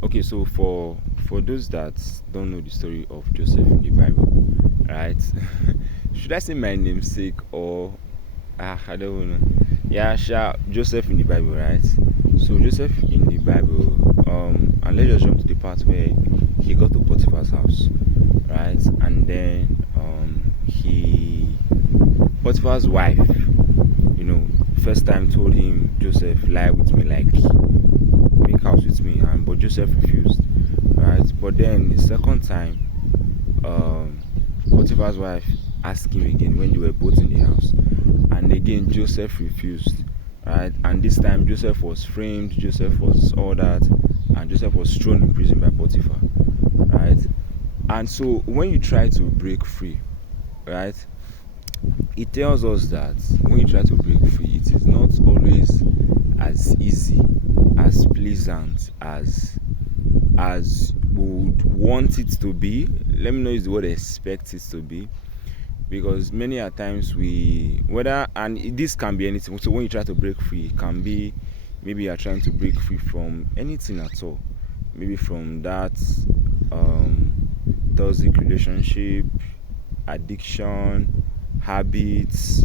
Okay, so for those that don't know the story of Joseph in the Bible, right? Should I say my namesake or I don't know. Yeah, sure. Joseph in the Bible, right? So Joseph in the Bible, and let's just jump to the part where he got to Potiphar's house, right? And then he Potiphar's wife, you know, first time told him, Joseph, lie with me, like make house with me, and but Joseph refused, right? But then the second time, um, Potiphar's wife asked him again when they were both in the house, and again Joseph refused, right? And this time Joseph was framed, Joseph was ordered, and Joseph was thrown in prison by Potiphar, right? And so when you try to break free, right, it tells us that when you try to break free, it is not always as easy, as pleasant, as we would want it to be. Let me not use the word expect it to be, because many a times we whether and this can be anything. So when you try to break free, it can be maybe you are trying to break free from anything at all, maybe from that um toxic relationship, addiction, habits,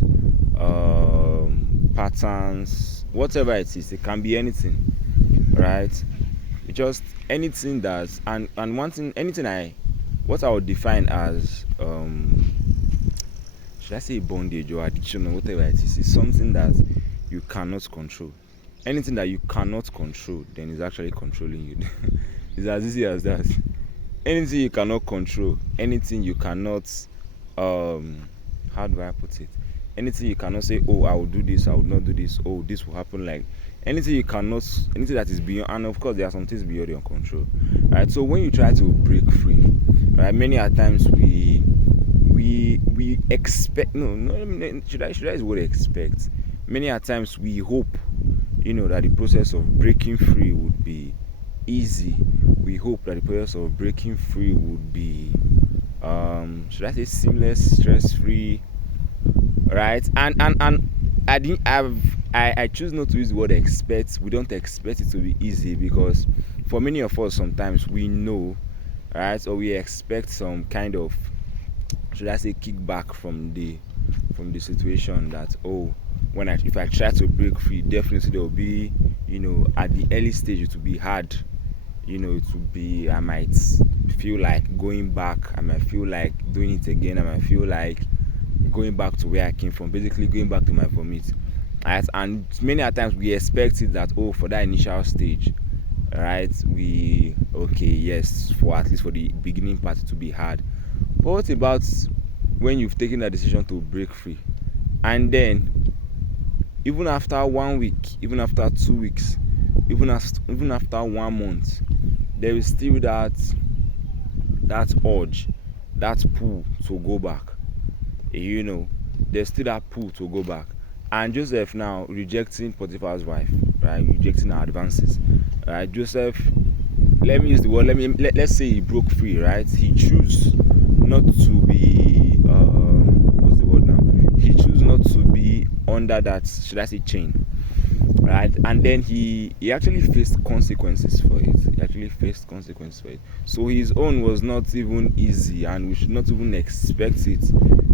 patterns, whatever it is. It can be anything, right? Just anything that and one thing, anything I what I would define as should I say bondage or addiction or whatever it is something that you cannot control. Anything that you cannot control then is actually controlling you. It's as easy as that. Anything you cannot control, anything you cannot how do I put it? Anything you cannot say, oh, I will do this, I will not do this, oh, this will happen, like anything you cannot, anything that is beyond, and of course there are some things beyond your control, right? So when you try to break free, right, many a times we expect, no, should I use the word expect? Many a times we hope, that the process of breaking free would be easy. We hope that the process of breaking free would be should I say seamless, stress free, right? And I didn't have I choose not to use the word expect. We don't expect it to be easy, because for many of us sometimes we know, right, or we expect some kind of, should I say, kickback from the situation, that, oh, when if I try to break free, definitely there will be, at the early stage it will be hard. It will be, I might feel like going back, I might feel like doing it again, I might feel like going back to where I came from, basically going back to my vomit. Right? And many a times we expect it that, oh, for that initial stage, right, we okay, yes, for at least for the beginning part to be hard. But what about when you've taken that decision to break free, and then even after 1 week, even after 2 weeks, even after 1 month, there is still that urge, that pull to go back. you know there's still that pull to go back. And Joseph now rejecting Potiphar's wife, right, rejecting her advances, right? Joseph, let me use the word, let's say he broke free, right? He chose not to be what's the word now, he chose not to be under that, should I say, chain, right? And then he actually faced consequences for it. So his own was not even easy, and we should not even expect it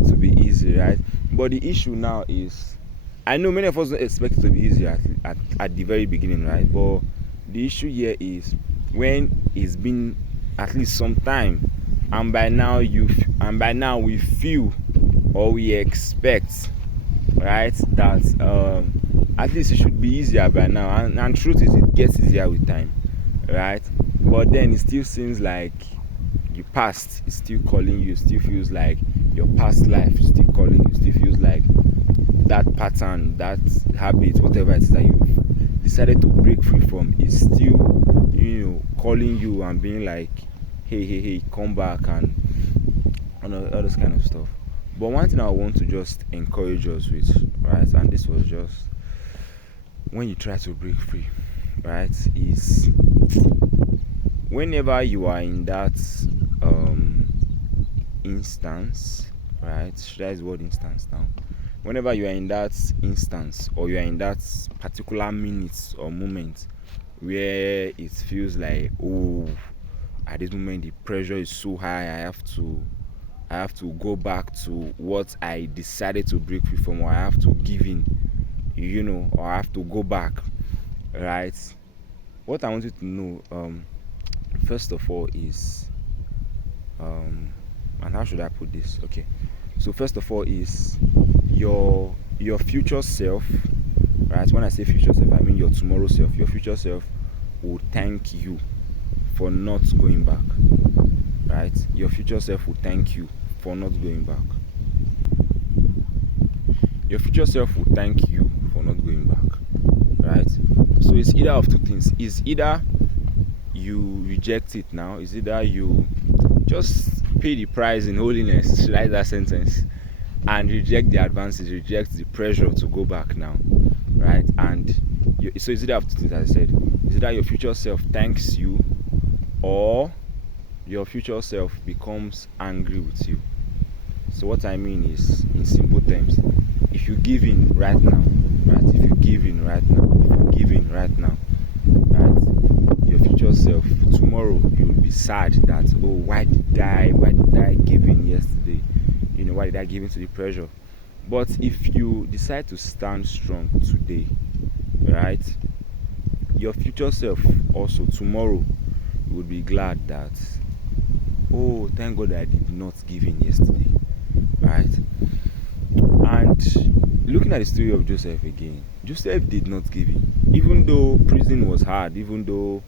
to be easy, right? But the issue now is, I know many of us don't expect it to be easy at the very beginning, right? But the issue here is when it's been at least some time, and by now we feel, or we expect, right, that at least it should be easier by now, and truth is it gets easier with time, right? But then it still seems like the past is still calling you, still feels like your past life is still calling you, still feels like that pattern, that habit, whatever it is that you've decided to break free from is still, calling you and being like, hey, come back, and all this kind of stuff. But one thing I want to just encourage us with, right, and this was just when you try to break free, right, is whenever you are in that instance, right? Should I use the word instance now? Whenever you are in that instance, or you are in that particular minute or moment where it feels like, oh, at this moment the pressure is so high, I have to go back to what I decided to break free from, or I have to give in, or I have to go back, right? What I want you to know, first of all, is, and how should I put this? Okay, so first of all is your future self, right? When I say future self, I mean your tomorrow self. Your future self will thank you for not going back, right? Your future self will thank you for not going back. Your future self will thank you for not going back, right? So it's either of two things. It's either you reject it now, it's either you just pay the price in holiness, write that sentence, and reject the advances, reject the pressure to go back now, right? And so it's either of two things, as I said. It's either your future self thanks you, or your future self becomes angry with you. So what I mean is, in simple terms, if you give in right now, right? If you give in right now, right? Your future self tomorrow, you'll be sad that, oh, why did I give in yesterday? Why did I give in to the pressure? But if you decide to stand strong today, right? Your future self also tomorrow will be glad that, oh, thank God I did not give in yesterday, right? And looking at the story of Joseph again, Joseph did not give in, even though prison was hard, even though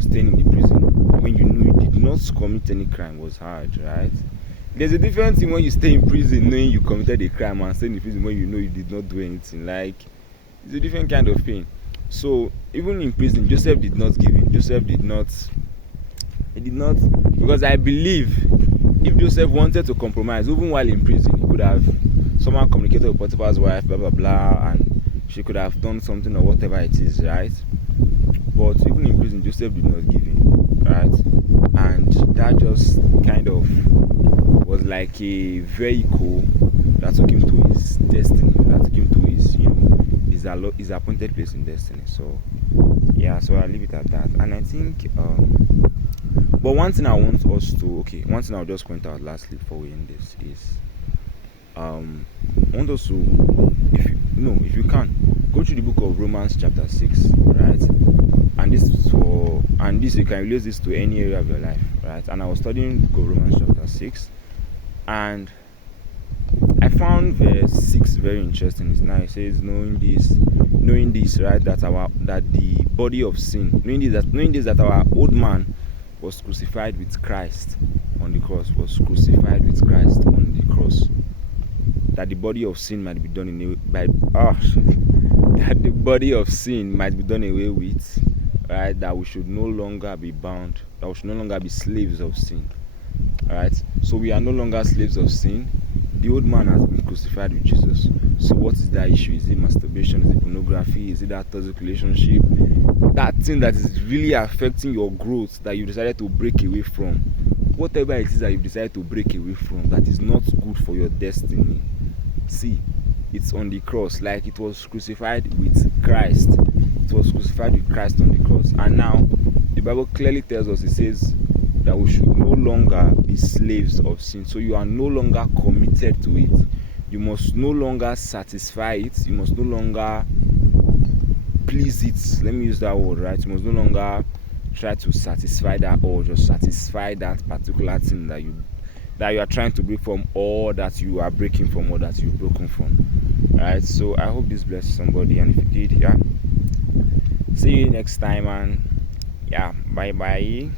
staying in the prison when you knew you did not commit any crime was hard, right? There's a difference in when you stay in prison knowing you committed a crime, and staying in prison when you know you did not do anything. Like, it's a different kind of pain. So even in prison, Joseph did not give in. He did not, because I believe if Joseph wanted to compromise, even while in prison, he could have someone communicated with Potiphar's wife, blah blah blah, and she could have done something or whatever it is, right? But even in prison, Joseph did not give in, right? And that just kind of was like a vehicle that took him to his destiny, that took him to his appointed place in destiny. So yeah, so I'll leave it at that. And I think but one thing I'll just point out lastly before we end this is, I want us to, if you can, go to the book of Romans chapter 6, right? And this you can relate this to any area of your life, right? And I was studying the book of Romans chapter 6, and I found verse 6 very interesting. It says, knowing this, right, that the body of sin, knowing this that our old man was crucified with Christ on the cross, that the body of sin might be done that the body of sin might be done away with, right? That we should no longer be bound, that we should no longer be slaves of sin. Alright, so we are no longer slaves of sin. The old man has been crucified with Jesus. So what is that issue? Is it masturbation? Is it pornography? Is it that toxic relationship? That thing that is really affecting your growth, that you decided to break away from. Whatever it is that you decided to break away from, that is not good for your destiny. See, it's on the cross. Like, it was crucified with Christ. It was crucified with Christ on the cross. And now, the Bible clearly tells us, it says that we should no longer be slaves of sin. So you are no longer committed to it. You must no longer satisfy it. You must no longer please it. Let me use that word, right? You must no longer try to satisfy that urge or satisfy that particular thing that you are trying to break from, or that you are breaking from, or that you've broken from. Alright, so I hope this blessed somebody, and if it did, yeah, see you next time, and yeah, bye bye.